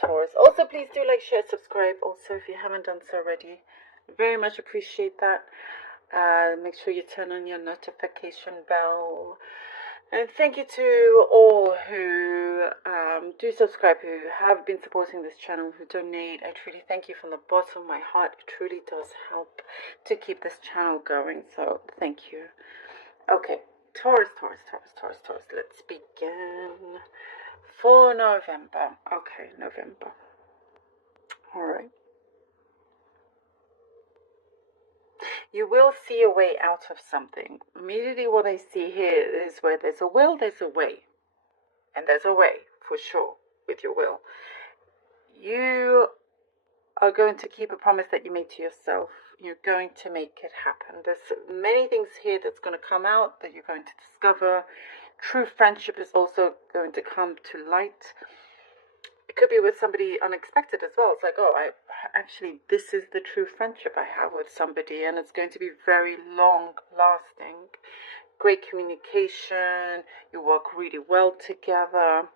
Taurus. Also, please do like, share, subscribe. Also, if you haven't done so already, very much appreciate that. Make sure you turn on your notification bell. And thank you to all who do subscribe, who have been supporting this channel, who donate. I truly thank you from the bottom of my heart. It truly does help to keep this channel going. So thank you. Okay, Taurus. Let's begin for November. Okay, November. All right. You will see a way out of something. Immediately what I see here is where there's a will, there's a way. And there's a way, for sure, with your will. You are going to keep a promise that you made to yourself. You're going to make it happen. There's many things here that's going to come out that you're going to discover. True friendship is also going to come to light. It could be with somebody unexpected as well. It's like, oh, this is the true friendship I have with somebody, and it's going to be very long lasting. Great communication, you work really well together.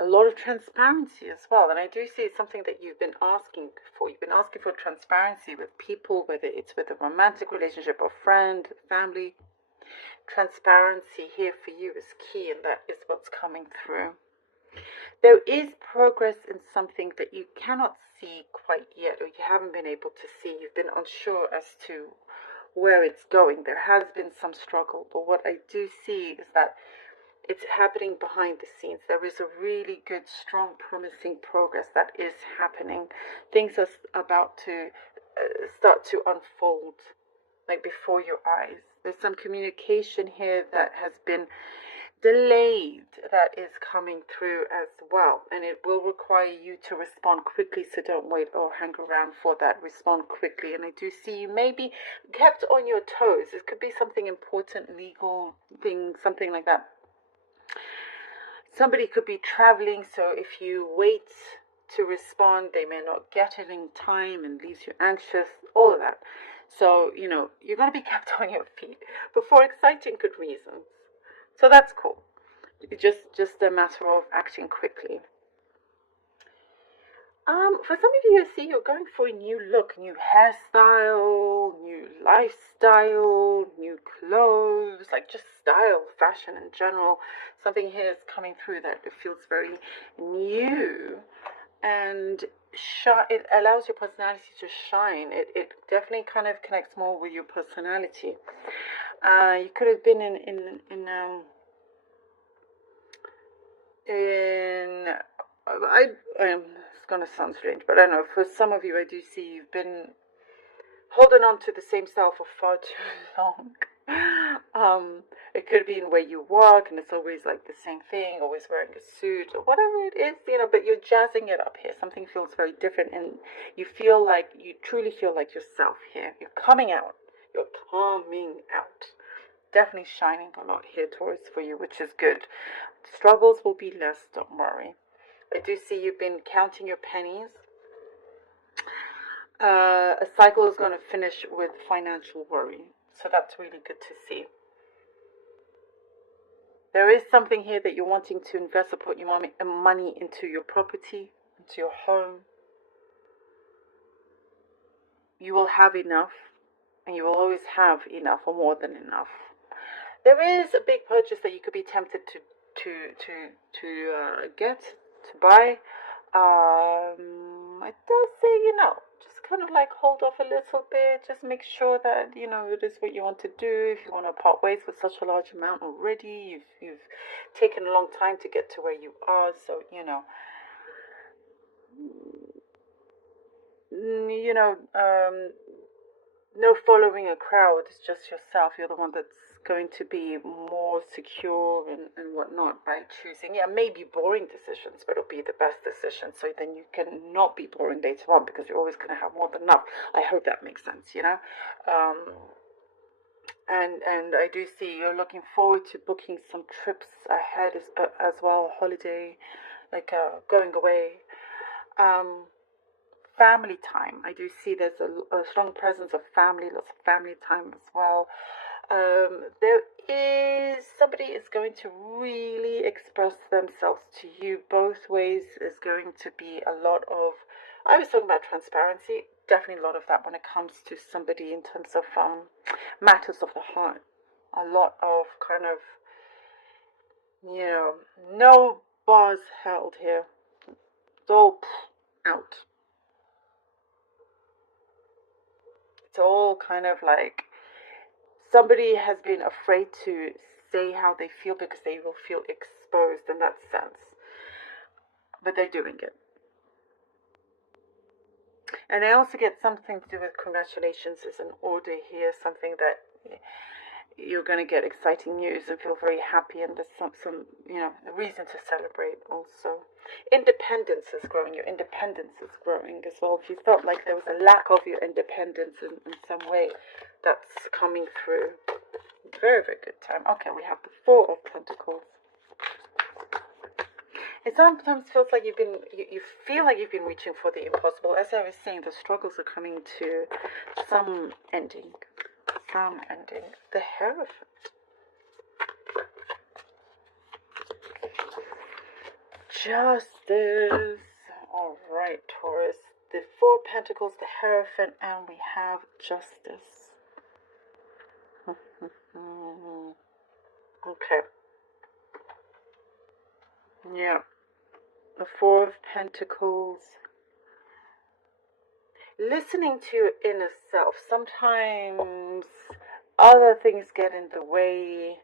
A lot of transparency as well, and I do see something that you've been asking for. You've been asking for transparency with people, whether it's with a romantic relationship or friend, family. Transparency here for you is key, and that is what's coming through. There is progress in something that you cannot see quite yet, or you haven't been able to see. You've been unsure as to where it's going. There has been some struggle, but what I do see is that it's happening behind the scenes. There is a really good, strong, promising progress that is happening. Things are about to start to unfold, like before your eyes. There's some communication here that has been delayed that is coming through as well, and it will require you to respond quickly, so don't wait or hang around for that. Respond quickly. And I do see you may be kept on your toes. It could be something important, legal thing, something like that. Somebody could be traveling, so if you wait to respond, they may not get it in time and leaves you anxious, all of that. So, you're going to be kept on your feet, but for exciting good reasons. So that's cool. It's just a matter of acting quickly. For some of you, I see you're going for a new look, new hairstyle, new lifestyle, new clothes, like just style, fashion in general. Something here is coming through that it feels very new, and it allows your personality to shine. It definitely kind of connects more with your personality. You could have been it's gonna sound strange, but I don't know, for some of you I do see you've been holding on to the same style for far too long. It could be in where you work and it's always like the same thing, always wearing a suit or whatever it is, but you're jazzing it up here. Something feels very different, and you truly feel like yourself here. You're coming out. Definitely shining a lot here, Taurus, for you, which is good. Struggles will be less, don't worry. I do see you've been counting your pennies. A cycle is going to finish with financial worry, so that's really good to see. There is something here that you're wanting to invest or put your money into your property, into your home. You will have enough, and you will always have enough or more than enough. There is a big purchase that you could be tempted to buy. It does say, just kind of like hold off a little bit. Just make sure that, it is what you want to do. If you want to part ways with such a large amount already, you've taken a long time to get to where you are. So, no following a crowd. It's just yourself. You're the one that's going to be more secure and whatnot by choosing, maybe boring decisions, but it'll be the best decision. So then you can not be boring later on, because you're always going to have more than enough. I hope that makes sense, and I do see you're looking forward to booking some trips ahead as well, holiday, like going away. Family time. I do see there's a strong presence of family, lots of family time as well. There is somebody is going to really express themselves to you both ways. There's going to be a lot of, I was talking about transparency, definitely a lot of that when it comes to somebody in terms of matters of the heart. A lot of kind of, no bars held here. It's all out. It's all kind of like somebody has been afraid to say how they feel because they will feel exposed in that sense. But they're doing it. And I also get something to do with congratulations is in order here, something that you're going to get exciting news and feel very happy, and there's some reason to celebrate also. Independence is growing. Your independence is growing as well. If you felt like there was a lack of your independence in some way, that's coming through. Very, very good time. Okay, we have the Four of Pentacles. It sometimes feels like you feel like you've been reaching for the impossible. As I was saying, the struggles are coming to some ending. The Hierophant. Justice. All right, Taurus. The Four Pentacles, the Hierophant, and we have Justice. Okay. Yeah. The Four of Pentacles. Listening to your inner self. Sometimes other things get in the way.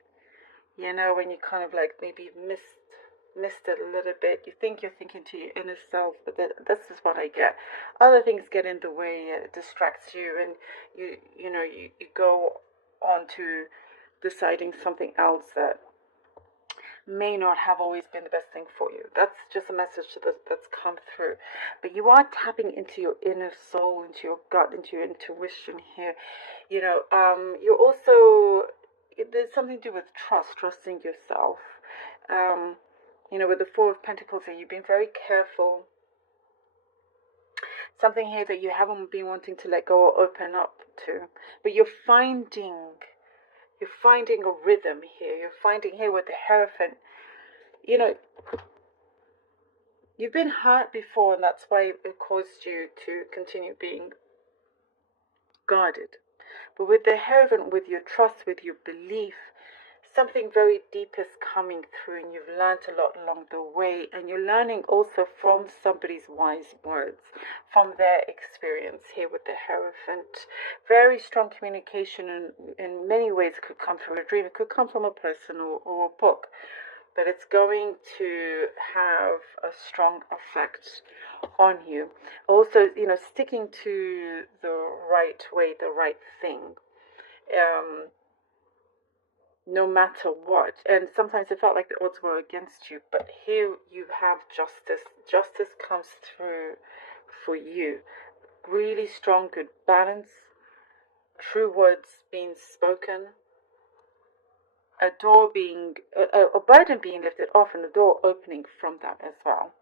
When you kind of like maybe missed it a little bit. You think you're thinking to your inner self, but this is what I get. Other things get in the way. It distracts you, and you go on to deciding something else that may not have always been the best thing for you. That's just a message that's come through. But you are tapping into your inner soul, into your gut, into your intuition here. You're also, there's something to do with trusting yourself. With the Four of Pentacles here, you've been very careful. Something here that you haven't been wanting to let go or open up to. But you're finding a rhythm here. You're finding here with the Hierophant, you've been hurt before, and that's why it caused you to continue being guarded. But with the Hierophant, with your trust, with your belief, something very deep is coming through, and you've learned a lot along the way, and you're learning also from somebody's wise words, from their experience here with the Hierophant. Very strong communication in many ways. Could come from a dream, it could come from a person or a book, but it's going to have a strong effect on you. Also, sticking to the right way, the right thing. No matter what. And sometimes it felt like the odds were against you, but here you have justice. Justice comes through for you. Really strong, good balance. True words being spoken. A burden being lifted off, and a door opening from that as well.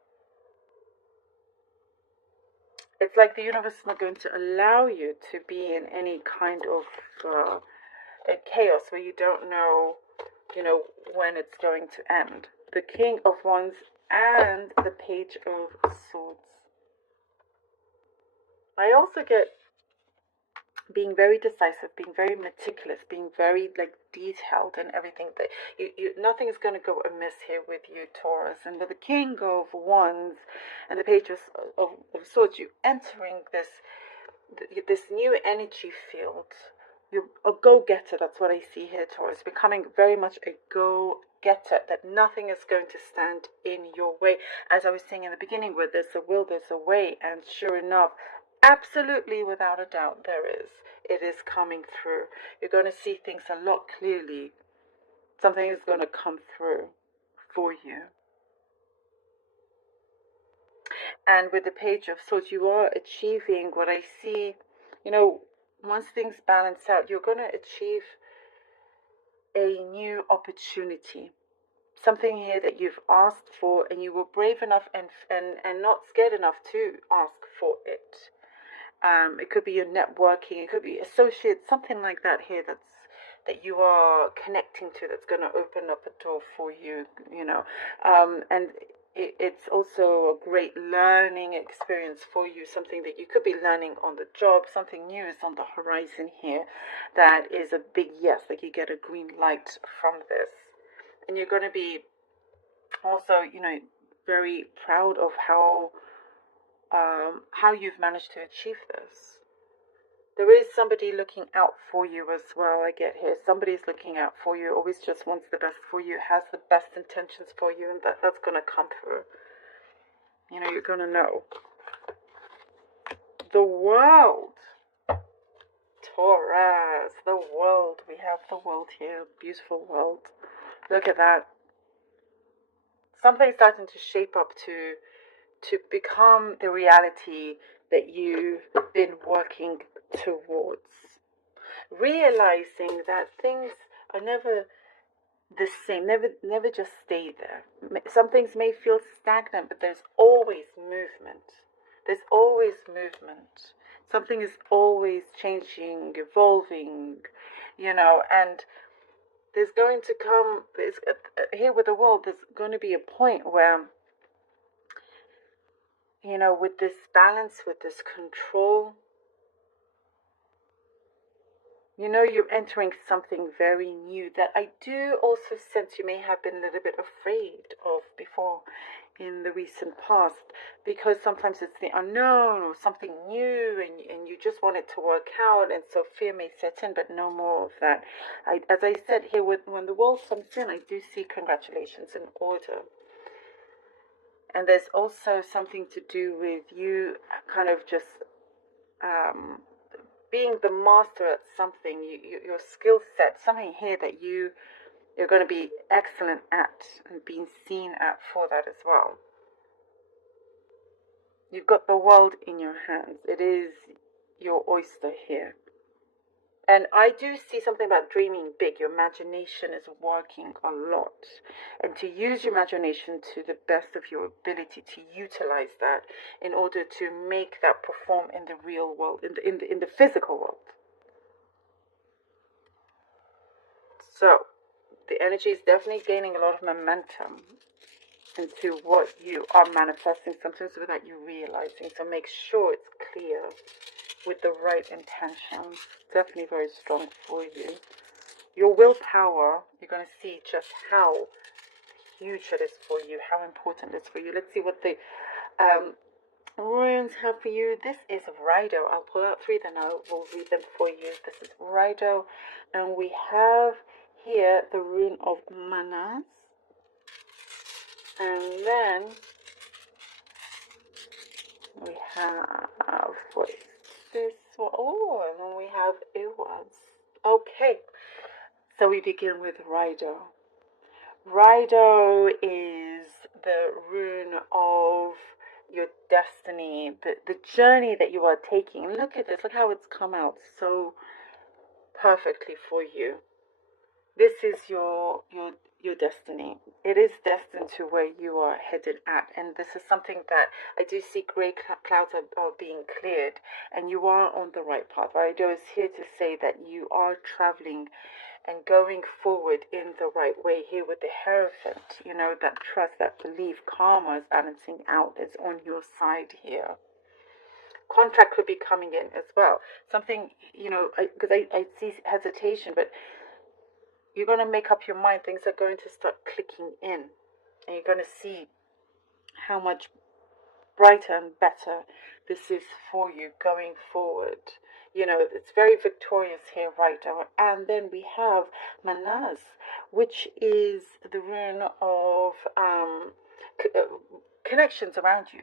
It's like the universe is not going to allow you to be in any kind of chaos where you don't know, when it's going to end. The King of Wands and the Page of Swords. I also get being very decisive, being very meticulous, being very detailed in everything. That nothing is going to go amiss here with you, Taurus. And with the King of Wands and the Page of Swords, you entering this new energy field. You're a go-getter. That's what I see here, Taurus. Becoming very much a go-getter, that nothing is going to stand in your way. As I was saying in the beginning, where there's a will, there's a way. And sure enough, absolutely without a doubt, there is. It is coming through. You're going to see things a lot clearly. Something is going to come through for you. And with the Page of Swords, you are achieving what I see, once things balance out, you're going to achieve a new opportunity. Something here that you've asked for, and you were brave enough and not scared enough to ask for it. It could be your networking, it could be associates, something like that here that you are connecting to that's going to open up a door for you, and it's also a great learning experience for you, something that you could be learning on the job, something new is on the horizon here that is a big yes, like you get a green light from this. And you're going to be also, very proud of how you've managed to achieve this. There is somebody looking out for you as well, I get here. Somebody's looking out for you, always just wants the best for you, has the best intentions for you, and that's going to come through. You're going to know. The world. Taurus. The world. We have the world here. Beautiful world. Look at that. Something's starting to shape up to become the reality that you've been working towards. Realizing that things are never the same, never just stay there. Some things may feel stagnant, but there's always movement. There's always movement. Something is always changing, evolving, and there's going to come, here with the world, there's going to be a point where, with this balance, with this control, you're entering something very new that I do also sense you may have been a little bit afraid of before in the recent past, because sometimes it's the unknown or something new, and you just want it to work out, and so fear may set in, but no more of that. As I said here, when the world comes in, I do see congratulations in order. And there's also something to do with you kind of just being the master at something, your skill set, something here that you're going to be excellent at and being seen at for that as well. You've got the world in your hands. It is your oyster here. And I do see something about dreaming big. Your imagination is working a lot. And to use your imagination to the best of your ability, to utilize that in order to make that perform in the real world, in the physical world. So, the energy is definitely gaining a lot of momentum into what you are manifesting, sometimes without you realizing. So make sure it's clear with the right intentions. Definitely very strong for you. Your willpower, you're going to see just how huge it is for you, how important it is for you. Let's see what the runes have for you. This is Rido. I'll pull out 3, then I will read them for you. This is Rido, and we have here the rune of Manas, and then we have, what is this one? Oh, and then we have Iwas. Okay, so we begin with Rido. Rido is the rune of your destiny, the journey that you are taking. Look at this, look how it's come out so perfectly for you. This is your destiny. It is destined to where you are headed at, and this is something that I do see grey clouds are being cleared, and you are on the right path. Rido is here to say that you are traveling and going forward in the right way here with the Hierophant. That trust, that belief, karma is balancing out, is on your side here. Contract could be coming in as well. Something, because I see hesitation, but you're going to make up your mind. Things are going to start clicking in, and you're going to see how much brighter and better this is for you going forward. It's very victorious here, right? And then we have Manas, which is the rune of connections around you,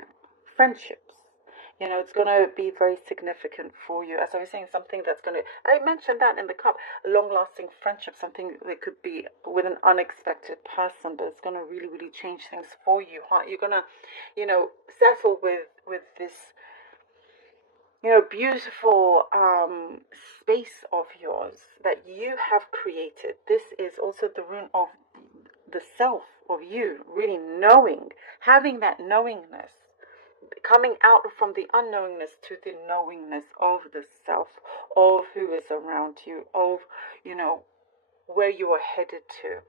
friendships. It's going to be very significant for you. As I was saying, something that's going to, I mentioned that in the cup, a long-lasting friendship, something that could be with an unexpected person, but it's going to really, really change things for you. You're going to, settle with this, beautiful space of yours that you have created. This is also the rune of the self of you, really knowing, having that knowingness, coming out from the unknowingness to the knowingness of the self, of who is around you, of, where you are headed to,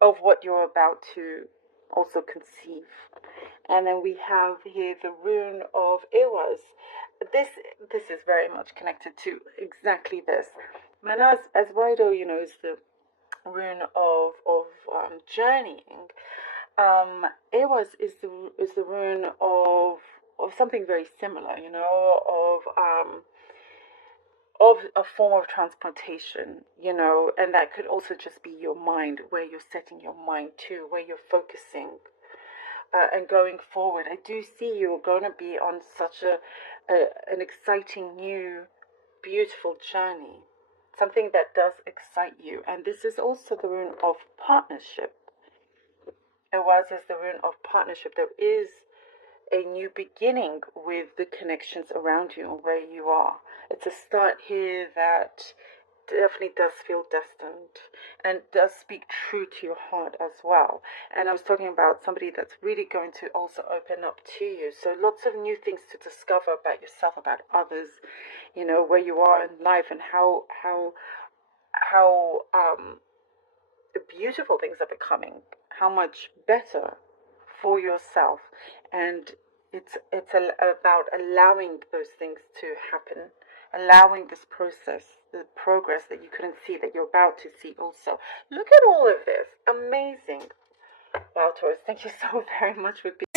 of what you're about to also conceive. And then we have here the rune of Ewas. This is very much connected to exactly this. Manas, as Rido, is the rune of journeying. Ewas is the rune of something very similar, of a form of transportation, and that could also just be your mind, where you're setting your mind to, where you're focusing. And going forward, I do see you're going to be on such an exciting, new, beautiful journey. Something that does excite you. And this is also the rune of partnership. Ewas is the rune of partnership. There is a new beginning with the connections around you and where you are. It's a start here that definitely does feel destined and does speak true to your heart as well. And I was talking about somebody that's really going to also open up to you. So lots of new things to discover about yourself, about others, where you are in life, and how beautiful things are becoming, how much better for yourself. And it's about allowing those things to happen, allowing this process, the progress that you couldn't see, that you're about to see also. Look at all of this. Amazing. Wow, Taurus, thank you so very much for being